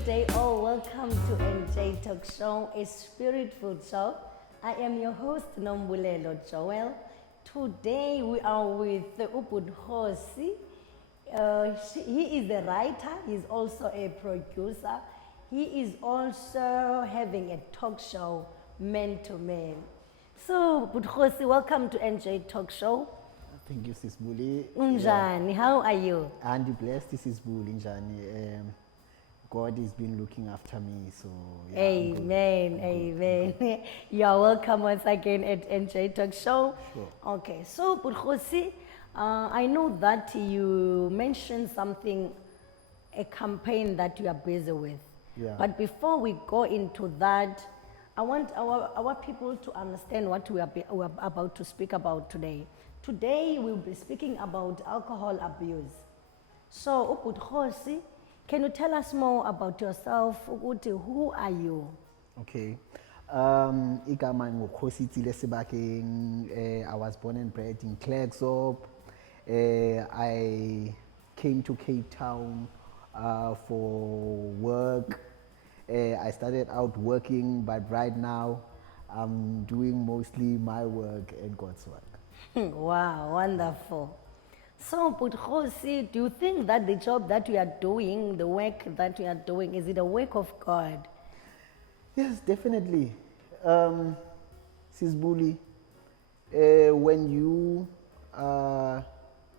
Good day all, welcome to NJ Talk Show, a spirit food show. I am your host Nombulelo Joel. Today we are with Kgosie. He is a writer, he's also a producer. He is also having a talk show, Man to Man. So, Kgosie, welcome to NJ Talk Show. Thank you, Sis Bully. Unjani, how are you? And blessed, this is Bully Njani. God has been looking after me, so yeah. Amen, amen. You are welcome once again at NJ Talk Show. Sure. Okay, so Kgosie, I know that you mentioned something, a campaign that you are busy with. Yeah. But before we go into that, I want our people to understand what we are about to speak about today. Today we'll be speaking about alcohol abuse. So, Kgosie, can you tell us more about yourself? Who are you? Okay. Igama Kgosie Sebakeng. I was born and bred in Kgosie. I came to Cape Town for work. I started out working, but right now I'm doing mostly my work and God's work. Wow, wonderful. So, Kgosie, do you think that the job that we are doing, the work that we are doing, is it a work of God? Yes, definitely. Sis Bully, when you are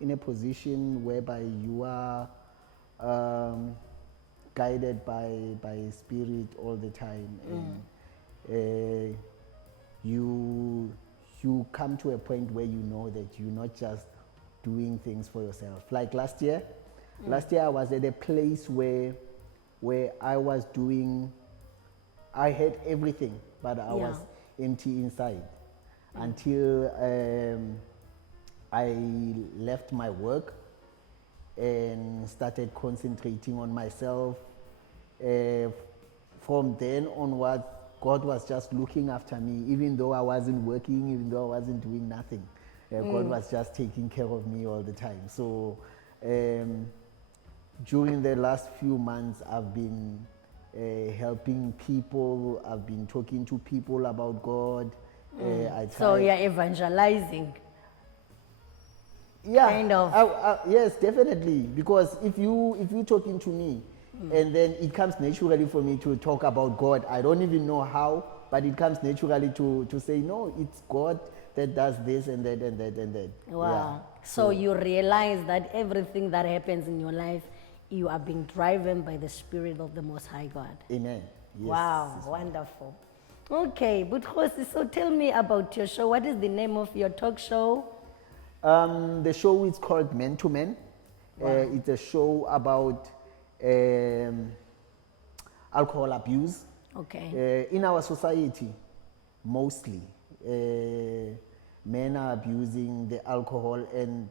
in a position whereby you are guided by Spirit all the time, and you come to a point where you know that you're not just doing things for yourself. Like last year I was at a place where I was doing, I had everything, but I was empty inside until I left my work and started concentrating on myself. From then onwards, God was just looking after me, even though I wasn't working, even though I wasn't doing nothing. God was just taking care of me all the time. So during the last few months, I've been helping people. I've been talking to people about God. So you're evangelizing? Yeah, kind of. yes, definitely. Because if you're talking to me, and then it comes naturally for me to talk about God. I don't even know how, but it comes naturally to say, no, it's God that does this and that and that and that. Wow. Yeah. So you realize that everything that happens in your life, you are being driven by the Spirit of the Most High God. Amen. Yes. Wow, wonderful. Okay, but Kgosie, so tell me about your show. What is the name of your talk show? The show is called Man to Man. Wow. It's a show about alcohol abuse. Okay. In our society, mostly, men are abusing the alcohol, and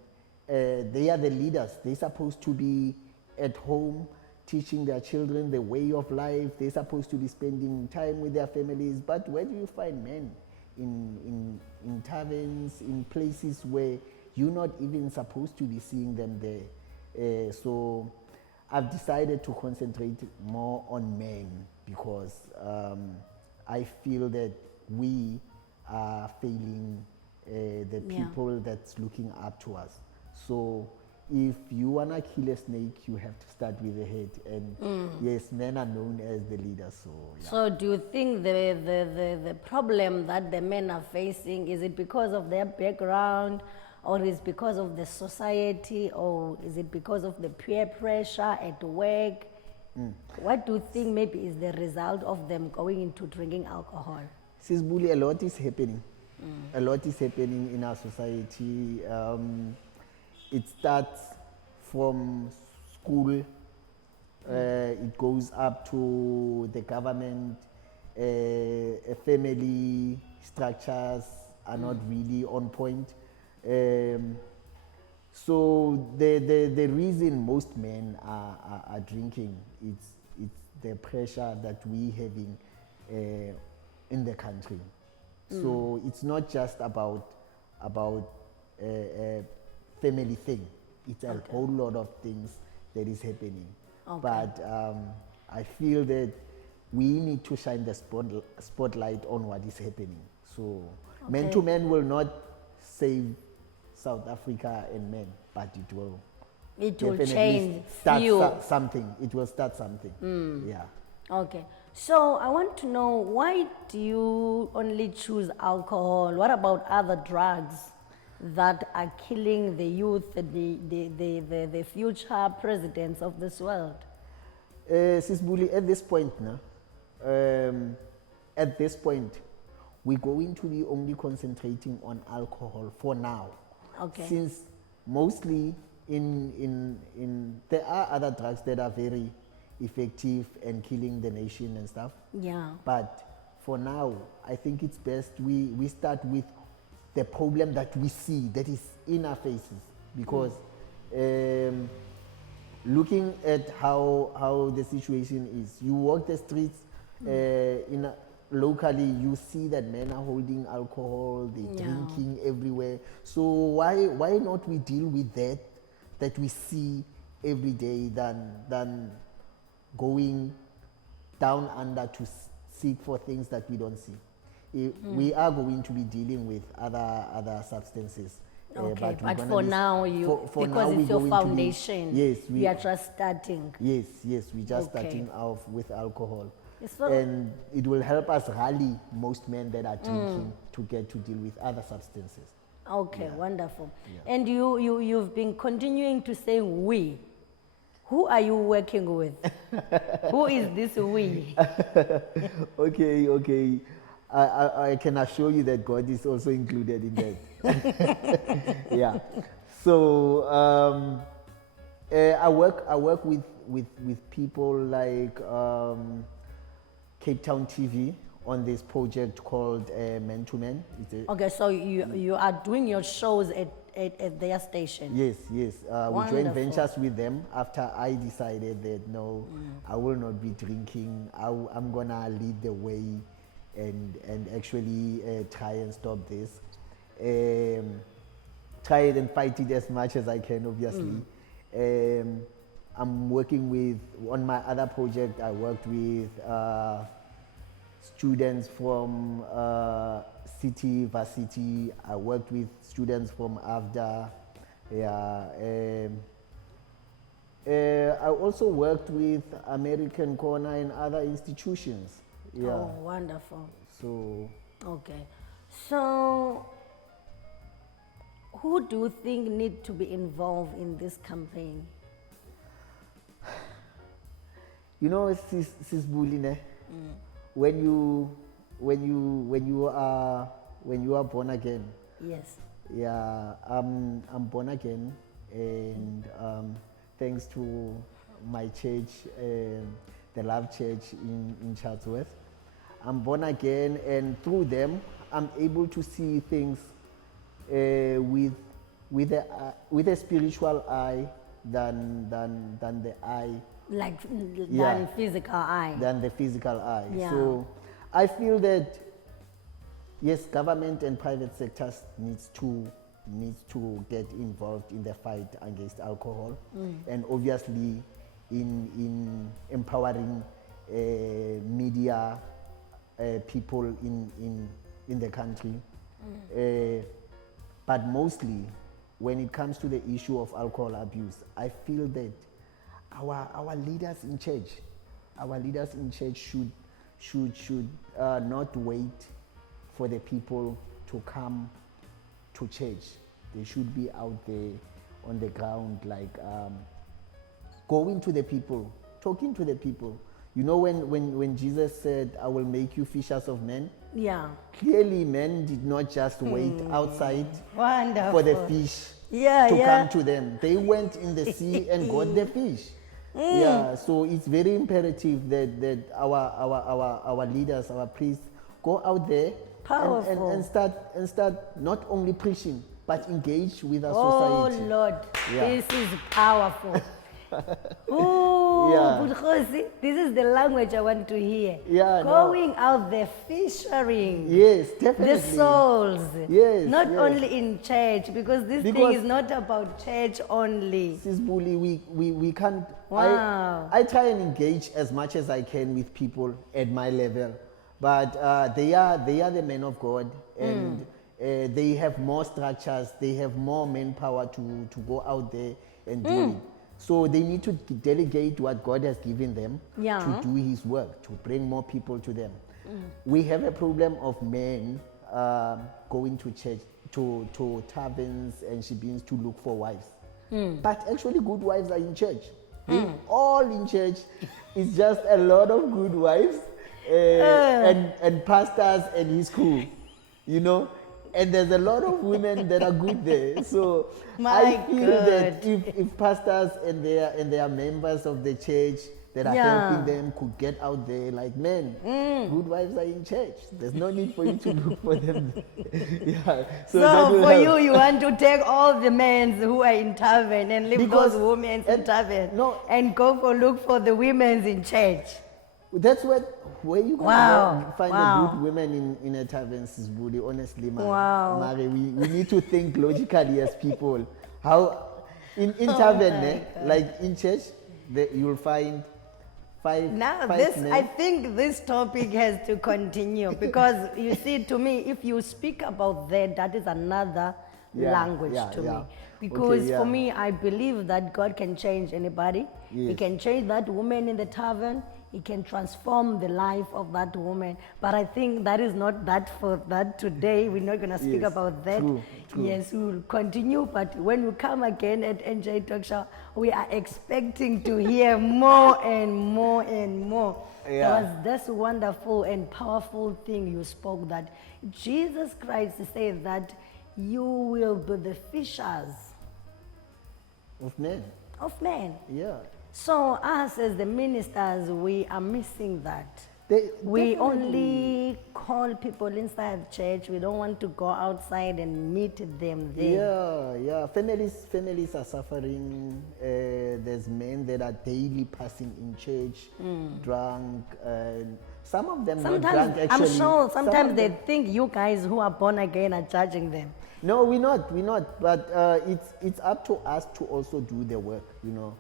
they are the leaders. They're supposed to be at home teaching their children the way of life. They're supposed to be spending time with their families. But where do you find men? In taverns, in places where you're not even supposed to be seeing them there. So I've decided to concentrate more on men because I feel that we are failing the people that's looking up to us. So if you want to kill a snake, you have to start with the head. And yes, men are known as the leaders. So, yeah. So do you think the problem that the men are facing, is it because of their background, or is it because of the society, or is it because of the peer pressure at work? What do you think maybe is the result of them going into drinking alcohol? Sis Bully, a lot is happening. A lot is happening in our society. It starts from school, it goes up to the government, family structures are not really on point. So the reason most men are drinking, it's the pressure that we having in the country. So it's not just about family thing. It's a whole lot of things that is happening. Okay. But I feel that we need to shine the spotlight on what is happening. So man to man will not save South Africa and men, but it will It will change start few. something. It will start something. Yeah. Okay. So I want to know, why do you only choose alcohol? What about other drugs that are killing the youth, the future presidents of this world? Sisbuli, at this point now, at this point, we're going to be only concentrating on alcohol for now. Okay. Since mostly there are other drugs that are very effective and killing the nation and stuff. Yeah. But for now, I think it's best we start with the problem that we see, that is in our faces. Because looking at how the situation is, you walk the streets locally, you see that men are holding alcohol, they're drinking everywhere. So why not we deal with that we see every day than going down under to seek for things that we don't see. We are going to be dealing with other substances. Okay, but for now, because it's your foundation, we are just starting. Yes, we're just starting off with alcohol. So, and it will help us rally most men that are drinking to get to deal with other substances. Okay, wonderful. Yeah. And you've been continuing to say we. Who are you working with? Who is this we? Okay. I can assure you that God is also included in that. Yeah. So I work with people like Cape Town TV on this project called Men to Men. Okay, so you are doing your shows at their station? Yes. We joined ventures with them after I decided that no, I will not be drinking. I'm gonna lead the way and actually try and stop this. Try it and fight it as much as I can, obviously. I'm working on my other project, I worked with students from City Varsity. I worked with students from AFDA. I also worked with American Corner and other institutions. Yeah. Oh, wonderful. So. Okay. So, who do you think need to be involved in this campaign? You know, Sis Buline, when you are born again. Yes. Yeah, I'm born again, and thanks to my church, the Love Church in Chatsworth, I'm born again, and through them, I'm able to see things with a spiritual eye than the eye. Than physical eye. Than the physical eye. Yeah. So I feel that yes, government and private sectors needs to get involved in the fight against alcohol, and obviously in empowering media people in the country. But mostly when it comes to the issue of alcohol abuse, I feel that our leaders in church should not wait for the people to come to church. They should be out there on the ground, like going to the people, talking to the people. You know, when Jesus said, "I will make you fishers of men," clearly men did not just wait outside for the fish to come to them. They went in the sea and got the fish. Yeah, so it's very imperative that our leaders, our priests, go out there and start not only preaching but engage with our society. Oh Lord, this is powerful. Oh, Yeah. but Kgosie, this is the language I want to hear. Yeah, no. Going out there fishing. Yes, definitely. The souls. Yes, Not yes. only in church, because this thing Because- is not about church only. Sis Bully, we can't. Wow. I try and engage as much as I can with people at my level, but they are the men of God, and they have more structures. They have more manpower to go out there and do it. So they need to delegate what God has given them Yeah. to do His work, to bring more people to them. We have a problem of men going to church, to taverns and shebeens to look for wives. But actually, good wives are in church. They all in church. It's just a lot of good wives and pastors and his crew, you know. And there's a lot of women that are good there. So I My feel that if pastors and their members of the church that are Yeah. helping them could get out there, like, men, good wives are in church. There's no need for you to look for them. Yeah. So that will for help. you want to take all the men who are in tavern and leave Because- those women in tavern no. and go for look for the women in church. That's where you can Wow. find Wow. a good women in a tavern, Sis Bully, honestly, man. Wow. Mare, we need to think logically as people. How in Oh tavern, my like in church, you'll find five Now five men. I think this topic has to continue because you see, to me, if you speak about that is another Yeah, language yeah, to yeah. me. Because Okay, for yeah. me, I believe that God can change anybody. He Yes. can change that woman in the tavern. He can transform the life of that woman. But I think that is not that for that today. We're not going to speak Yes, about that. true, true. Yes, we will continue. But when we come again at NJ Talk Show, we are expecting to hear more and more and more. Yeah. That was this wonderful and powerful thing you spoke, that Jesus Christ said that you will be the fishers Of men. of men. Yeah. So us as the ministers, we are missing that. We Definitely. only call people inside church. We don't want to go outside and meet them there. Yeah. Families are suffering. There's men that are daily passing in church, drunk. Some of them not drunk, Sometimes, actually. I'm sure Some sometimes of they them- think you guys who are born again are judging them. No, we're not. But it's up to us to also do the work, you know.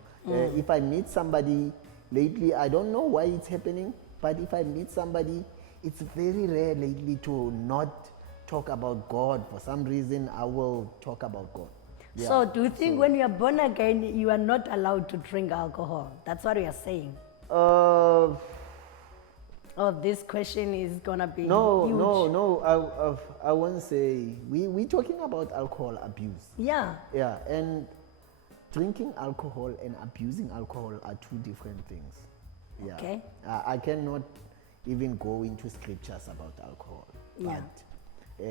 If I meet somebody lately, I don't know why it's happening, but if I meet somebody, it's very rare lately to not talk about God. For some reason, I will talk about God. Yeah. So do you think when you are born again, you are not allowed to drink alcohol? That's what we are saying. Uh, Oh, this question is gonna be no, huge. no. I won't say. We're talking about alcohol abuse. Yeah. Yeah, and drinking alcohol and abusing alcohol are two different things. Yeah. Okay. I cannot even go into scriptures about alcohol. Yeah. But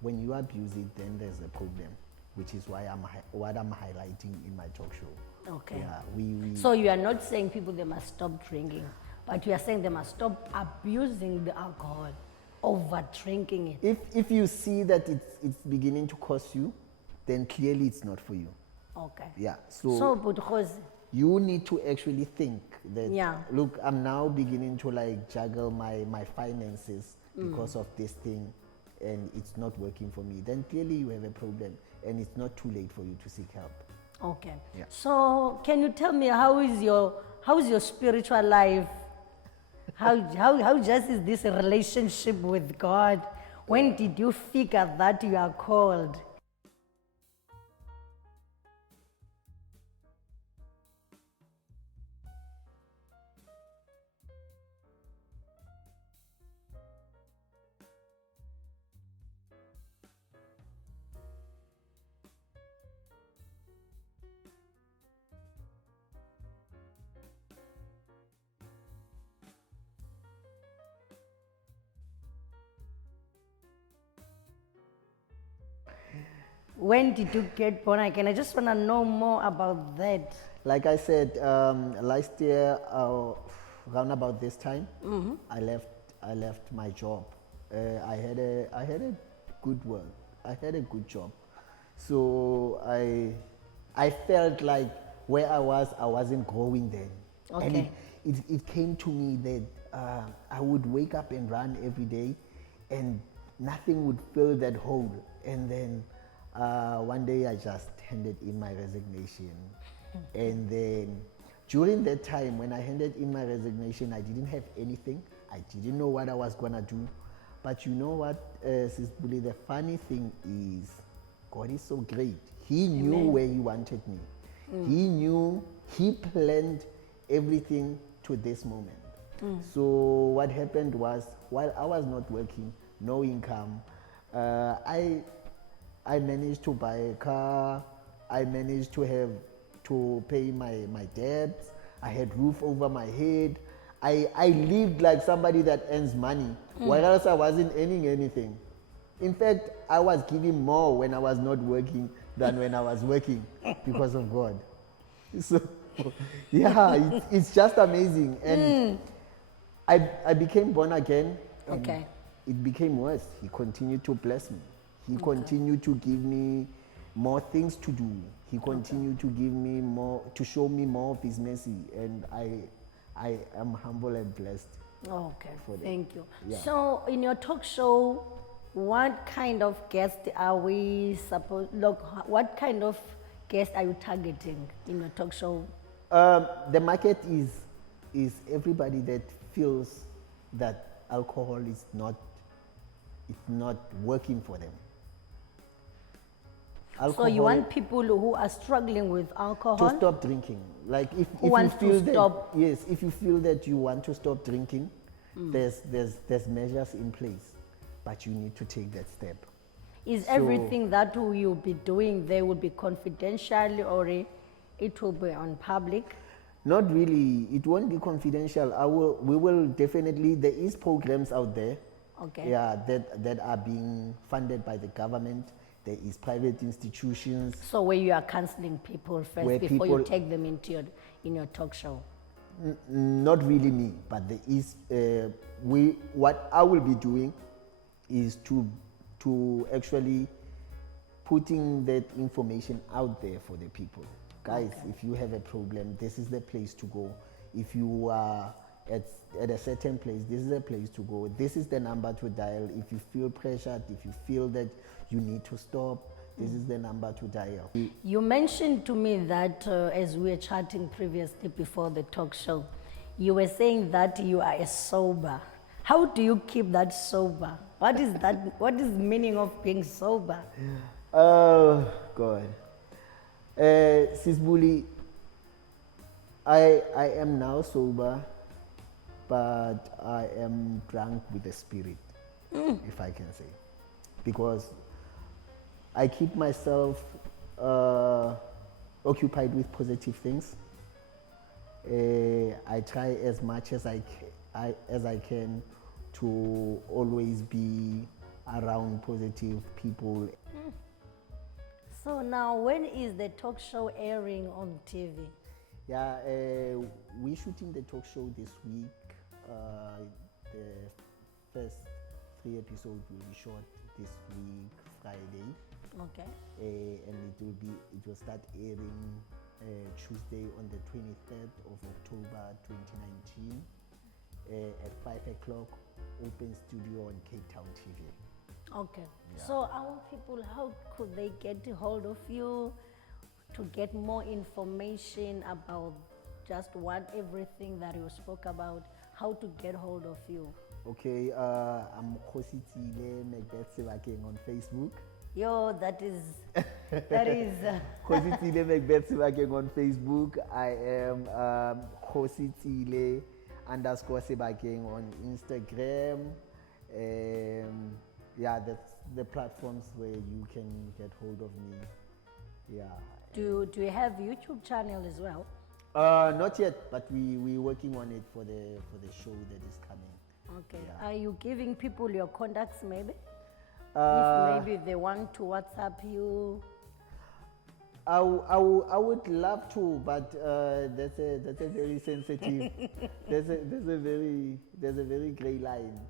when you abuse it, then there's a problem, which is why what I'm highlighting in my talk show. Okay. Yeah, we So you are not saying people they must stop drinking, but you are saying they must stop abusing the alcohol, over drinking it. if you see that it's beginning to cost you, then clearly it's not for you. Okay. Yeah. So, but Kgosie, You need to actually think that, Yeah. look, I'm now beginning to like juggle my finances because of this thing and it's not working for me. Then clearly you have a problem and it's not too late for you to seek help. okay. Yeah. So can you tell me how is your spiritual life? How just is this relationship with God? When did you figure that you are called? When did you get born again? I just want to know more about that. Like I said, last year, around about this time, I left my job. I had a good work. I had a good job. So I felt like where I wasn't growing then. And Okay. it came to me that I would wake up and run every day, and nothing would fill that hole. And then one day I just handed in my resignation. And then during that time when I handed in my resignation, I didn't have anything. I didn't know what I was gonna do. But you know what, Sis Buli, the funny thing is, God is so great. He knew where He wanted me. He knew, He planned everything to this moment. So what happened was, while I was not working, no income, I managed to buy a car. I managed to pay my debts. I had roof over my head. I lived like somebody that earns money, whereas I wasn't earning anything. In fact, I was giving more when I was not working than when I was working because of God. So, yeah, it's just amazing. And I became born again. And Okay. it became worse. He continued to bless me. He continued to give me more things to do. He continued to give me more, to show me more of His mercy. And I am humble and blessed. Okay, For that. thank you. Yeah. So, in your talk show, what kind of guest are we supposed? Look, what kind of guest are you targeting in your talk show? The market is everybody that feels that alcohol is not working for them. So you want people who are struggling with alcohol? to stop drinking. Like if you wants to feel that, stop? yes, if you feel that you want to stop drinking, there's measures in place, but you need to take that step. Is So- everything that you'll be doing there will be confidential, or it will be on public? Not really. It won't be confidential. We will definitely. There is programs out there. Okay. Yeah, that are being funded by the government. There is private institutions. So where you are counseling people first Where before you people- take them into in your talk show? Not really me, but there is. What I will be doing is to actually putting that information out there for the people. Guys, if you have a problem, this is the place to go. If you are at a certain place, this is the place to go. This is the number to dial. If you feel pressured, if you feel that you need to stop, this is the number to dial. You mentioned to me that as we were chatting previously before the talk show, you were saying that you are a sober. How do you keep that sober? What is that? What is the meaning of being sober? Oh, God. Sis Buli, I am now sober, but I am drunk with the Spirit, if I can say. Because I keep myself occupied with positive things. I try as much as I can to always be around positive people. So now, when is the talk show airing on TV? Yeah, we're shooting the talk show this week. The first 3 episodes will be shot this week, Friday, Okay. and it will start airing Tuesday on the 23rd of October 2019 at 5 o'clock, open studio on Cape Town TV. Okay. So our people, how could they get a hold of you to get more information about just everything that you spoke about? How to get hold of you? Okay, I'm Kgosie Sebakeng on Facebook. Yo, that is Kgosie Sebakeng on Facebook. I am Kgosie _Sebakeng on Instagram. Yeah, that's the platforms where you can get hold of me. Yeah. Do you have YouTube channel as well? Not yet, but we're working on it for the show that is coming. Okay. Yeah. Are you giving people your contacts maybe? Uh, If maybe they want to WhatsApp you. I would love to, but that's a very sensitive. there's a very gray line.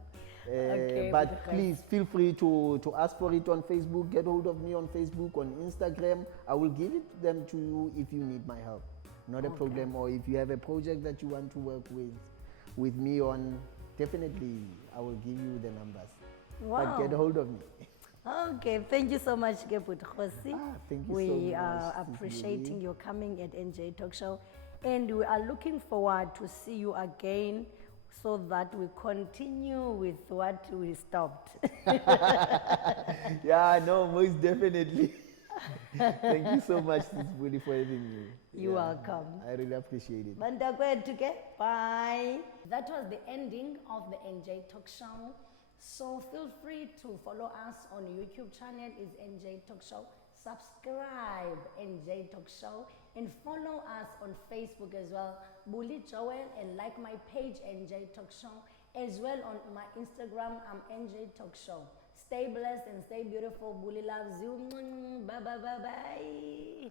Okay, But because- please feel free to ask for it on Facebook. Get hold of me on Facebook, on Instagram. I will give them to you if you need my help. not a problem. Or if you have a project that you want to work with me on, definitely I will give you the numbers. Wow. But get hold of me. Okay, thank you so much, Kgosie. Thank you we so much. are appreciating your coming at NJ Talk Show, and we are looking forward to see you again so that we continue with what we stopped. Yeah, no, most definitely. Thank you so much, Sisbuli, for having me. You're welcome. I really appreciate it. Bye. That was the ending of the NJ Talk Show. So feel free to follow us on YouTube channel is NJ Talk Show. Subscribe NJ Talk Show and follow us on Facebook as well, Bully Joel, and like my page NJ Talk Show as well on my Instagram. I'm NJ Talk Show. Stay blessed and stay beautiful. Bully loves you. Bye.